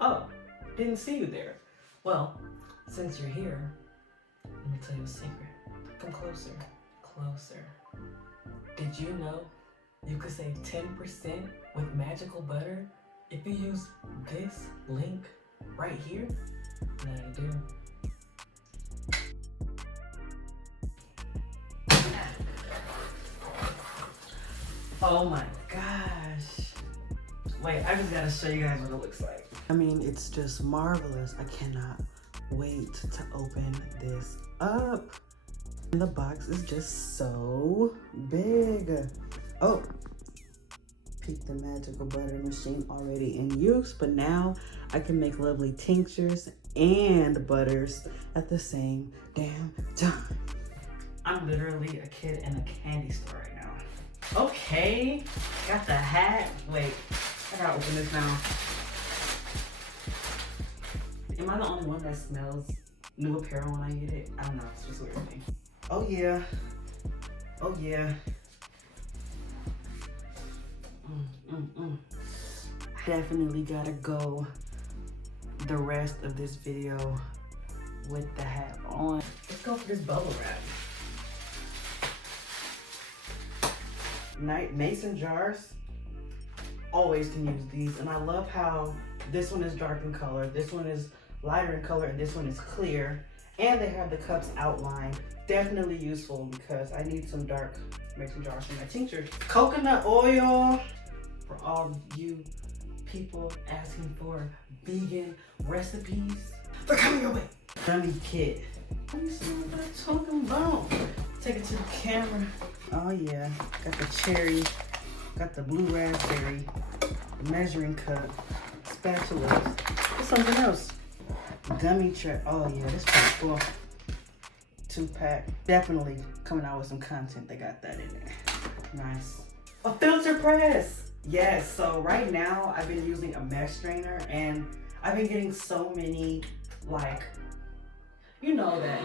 Oh, didn't see you there. Well, since you're here, let me tell you a secret. Come closer, closer. Did you know you could save 10% with magical butter if you use this link right here? Now you do. Oh my gosh. Wait, I just gotta show you guys what it looks like. I mean, it's just marvelous. I cannot wait to open this up. And the box is just so big. Oh, peep, the magical butter machine already in use, but now I can make lovely tinctures and butters at the same damn time. I'm literally a kid in a candy store right now. Okay, got the hat. Wait, I gotta open this now. Am I the only one that smells new apparel when I get it? I don't know, it's just a weird thing. Oh yeah, oh yeah. Definitely gotta go the rest of this video with the hat on. Let's go for this bubble wrap. Mason jars, always can use these, and I love how this one is dark in color, this one is lighter in color, and this one is clear, and they have the cups outlined. Definitely useful because I need some dark mason jars for my tinctures. Coconut oil for all you people asking for vegan recipes. They're coming your way. Gummy kit. Let me see what I'm talking about. Take it to the camera. Oh yeah, got the cherry, got the blue raspberry, measuring cup, spatulas. What's something else? Gummy tray. Oh yeah, this pretty cool. 2-pack. Definitely coming out with some content. They got that in there. Nice. A filter press. Yes. So right now I've been using a mesh strainer, and I've been getting so many, like, you know that.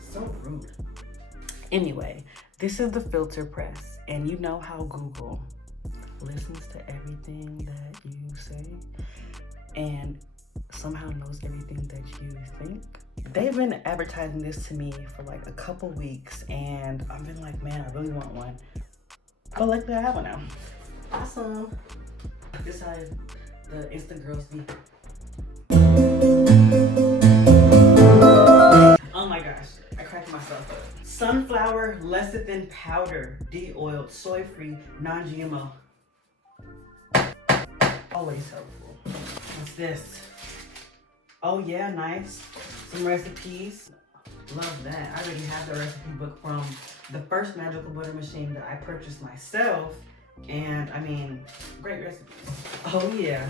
So rude. Anyway, this is the filter press, and you know how Google listens to everything that you say and somehow knows everything that you think. They've been advertising this to me for like a couple weeks, and I've been like, man, I really want one. But luckily I have one now. Awesome. This is how the Insta girls be. Oh my gosh, I cracked myself up. Sunflower lecithin powder, de-oiled, soy-free, non-GMO. Always helpful. What's this? Oh yeah, nice. Some recipes. Love that. I already have the recipe book from the first magical butter machine that I purchased myself. And I mean, great recipes. Oh yeah.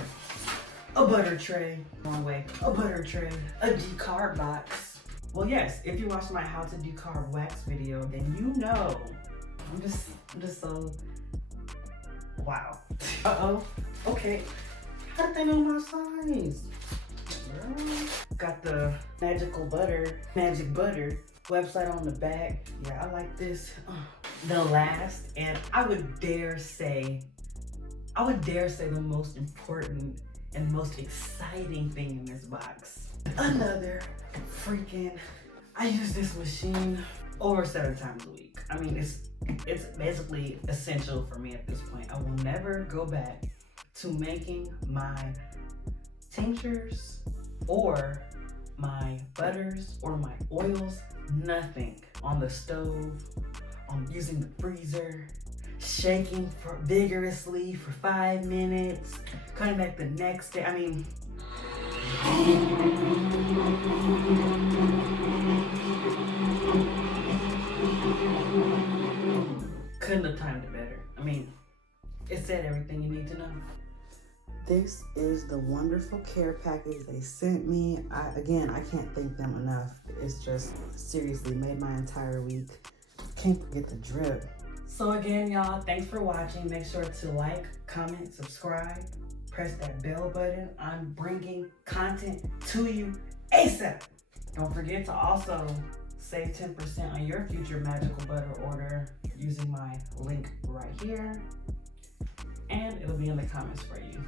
A butter tray. Wrong way. A butter tray. A decarb box. Well, yes, if you watched my how to decarb wax video, then you know. I'm just so, wow. Uh-oh, okay. How did they know my size? Girl. Got the magic butter website on the back. Yeah, I like this. The last, and I would dare say the most important and most exciting thing in this box. Another freaking, I use this machine over 7 times a week. I mean, it's basically essential for me at this point. I will never go back to making my tinctures or my butters or my oils, nothing on the stove, using the freezer, shaking vigorously for 5 minutes, coming back the next day. I mean, couldn't have timed it better. I mean, it said everything you need to know. This is the wonderful care package they sent me. I can't thank them enough. It's just seriously made my entire week. Can't forget the drip. So again, y'all, thanks for watching. Make sure to like, comment, subscribe, press that bell button. I'm bringing content to you ASAP. Don't forget to also save 10% on your future magical butter order using my link right here. And it'll be in the comments for you.